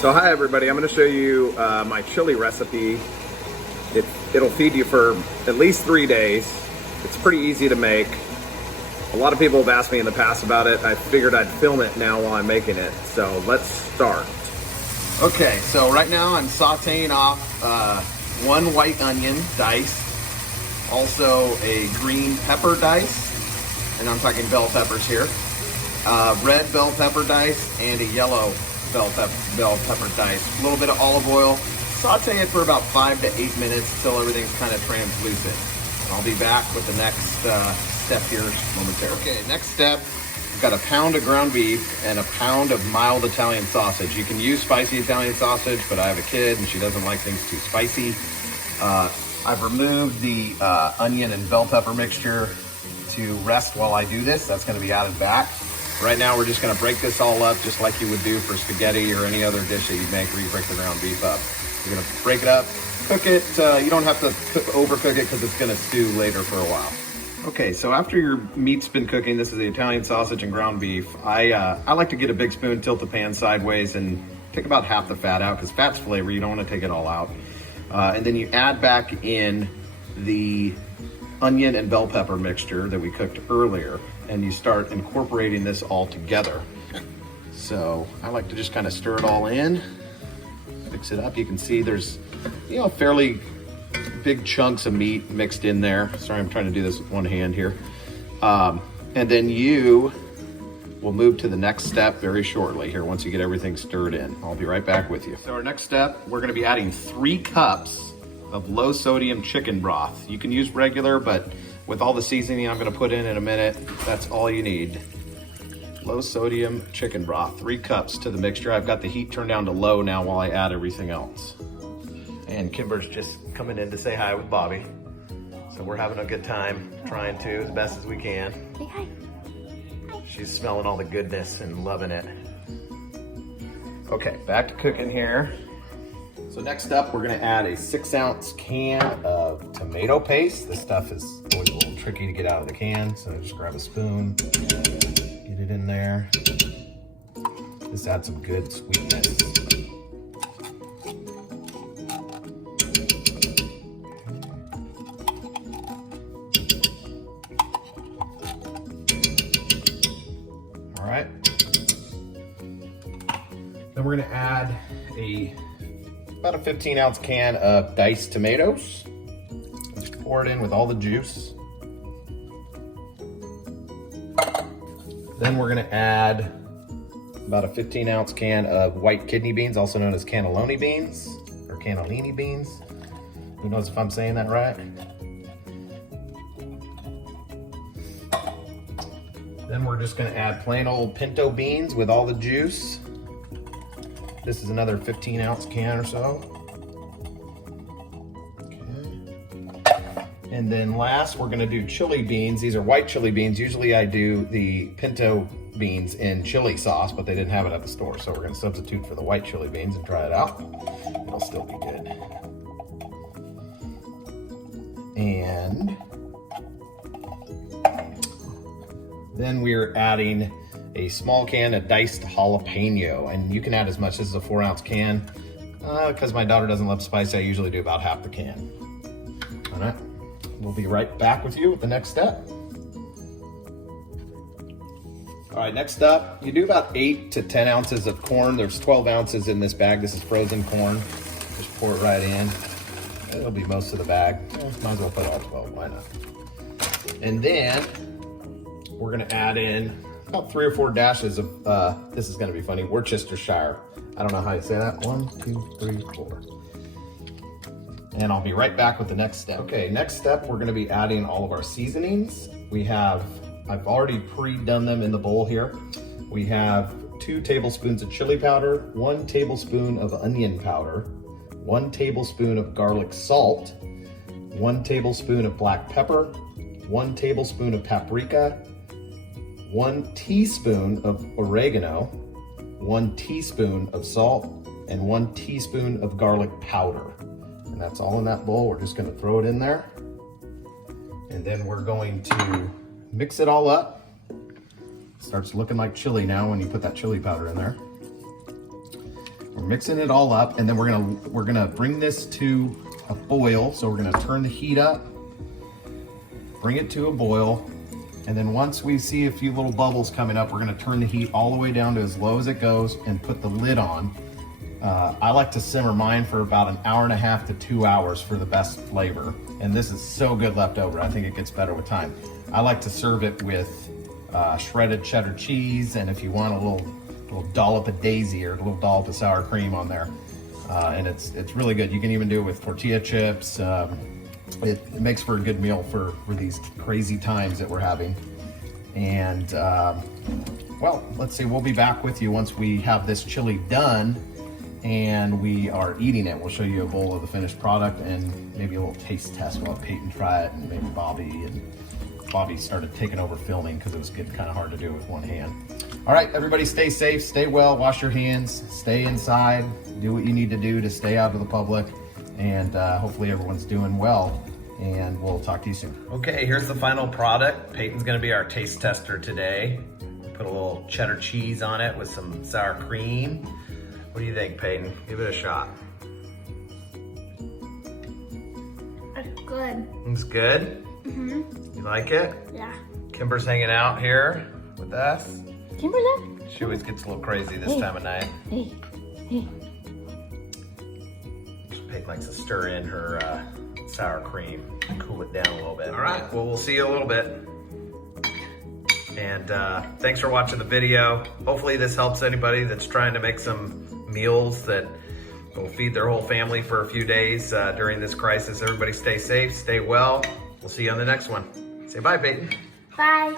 So hi everybody, I'm going to show you my chili recipe. It'll feed you for at least 3 days. It's pretty easy to make. A lot of people have asked me in the past about it. I figured I'd film it now while I'm making it. So let's start. Okay, so right now I'm sauteing off 1 white onion diced, also a green pepper diced, and I'm talking bell peppers here, red bell pepper diced, and a yellow bell pepper diced. A little bit of olive oil. Saute it for about 5 to 8 minutes until everything's kind of translucent. And I'll be back with the next step here momentarily. Okay, next step, I've got a pound of ground beef and a pound of mild Italian sausage. You can use spicy Italian sausage, but I have a kid and she doesn't like things too spicy. I've removed the onion and bell pepper mixture to rest while I do this. That's gonna be added back. Right now, we're just gonna break this all up just like you would do for spaghetti or any other dish that you make where you break the ground beef up. You're gonna break it up, cook it. You don't have to overcook it because it's gonna stew later for a while. Okay, so after your meat's been cooking, this is the Italian sausage and ground beef. I like to get a big spoon, tilt the pan sideways, and take about half the fat out because fat's flavor, you don't wanna take it all out. And then you add back in the onion and bell pepper mixture that we cooked earlier, and you start incorporating this all together. So I like to just kind of stir it all in, mix it up. You can see there's, fairly big chunks of meat mixed in there. Sorry, I'm trying to do this with one hand here. And then you will move to the next step very shortly here once you get everything stirred in. I'll be right back with you. So our next step, we're gonna be adding 3 cups of low sodium chicken broth. You can use regular, but with all the seasoning I'm gonna put in a minute, that's all you need. Low sodium chicken broth, 3 cups to the mixture. I've got the heat turned down to low now while I add everything else. And Kimber's just coming in to say hi with Bobby. So we're having a good time, trying to as best as we can. Say hi. Hi. She's smelling all the goodness and loving it. Okay, back to cooking here. So next up, we're gonna add a 6-ounce can of tomato paste. This stuff is always a little tricky to get out of the can, so just grab a spoon, get it in there. This adds some good sweetness. All right. Then we're gonna add about a 15-ounce can of diced tomatoes. Just pour it in with all the juice. Then we're gonna add about a 15-ounce can of white kidney beans, also known as cannelloni beans, or cannellini beans. Who knows if I'm saying that right? Then we're just gonna add plain old pinto beans with all the juice. This is another 15-ounce can or so. Okay. And then last, we're gonna do chili beans. These are white chili beans. Usually I do the pinto beans in chili sauce, but they didn't have it at the store. So we're gonna substitute for the white chili beans and try it out. It'll still be good. And then we're adding a small can of diced jalapeno, and you can add as much. This is a 4-ounce can. Because my daughter doesn't love spicy, I usually do about half the can. All right, we'll be right back with you with the next step. All right, next up, you do about 8 to 10 ounces of corn. There's 12 ounces in this bag. This is frozen corn. Just pour it right in. It'll be most of the bag. Might as well put all 12, why not? And then we're gonna add in about 3 or 4 dashes of, this is gonna be funny, Worcestershire. I don't know how you say that. 1, 2, 3, 4. And I'll be right back with the next step. Okay, next step, we're gonna be adding all of our seasonings. I've already pre-done them in the bowl here. We have 2 tablespoons of chili powder, 1 tablespoon of onion powder, 1 tablespoon of garlic salt, 1 tablespoon of black pepper, 1 tablespoon of paprika, 1 teaspoon of oregano, 1 teaspoon of salt, and 1 teaspoon of garlic powder. And that's all in that bowl. We're just gonna throw it in there. And then we're going to mix it all up. It starts looking like chili now when you put that chili powder in there. mixing it all up, and then we're gonna bring this to a boil. So we're gonna turn the heat up, bring it to a boil, and then once we see a few little bubbles coming up, we're gonna turn the heat all the way down to as low as it goes and put the lid on. I like to simmer mine for about 1.5 hours to 2 hours for the best flavor. And this is so good left over. I think it gets better with time. I like to serve it with shredded cheddar cheese, and if you want a little dollop of daisy or a little dollop of sour cream on there. And it's really good. You can even do it with tortilla chips. It makes for a good meal for these crazy times that we're having. And well, let's see, we'll be back with you once we have this chili done and we are eating it. We'll show you a bowl of the finished product and maybe a little taste test. We'll have Peyton try it, and maybe Bobby started taking over filming because it was getting kind of hard to do with one hand. All right, everybody stay safe, stay well, wash your hands, stay inside, do what you need to do to stay out of the public, and hopefully everyone's doing well, and we'll talk to you soon. Okay, here's the final product. Peyton's gonna be our taste tester today. Put a little cheddar cheese on it with some sour cream. What do you think, Peyton? Give it a shot. It's good. It's good? Mm-hmm. You like it? Yeah. Kimber's hanging out here with us. Kimber there? She always gets a little crazy this time of night. Hey. Peyton likes to stir in her sour cream and cool it down a little bit. All right, well, we'll see you a little bit. And thanks for watching the video. Hopefully this helps anybody that's trying to make some meals that will feed their whole family for a few days during this crisis. Everybody stay safe, stay well. We'll see you on the next one. Say bye, Peyton. Bye.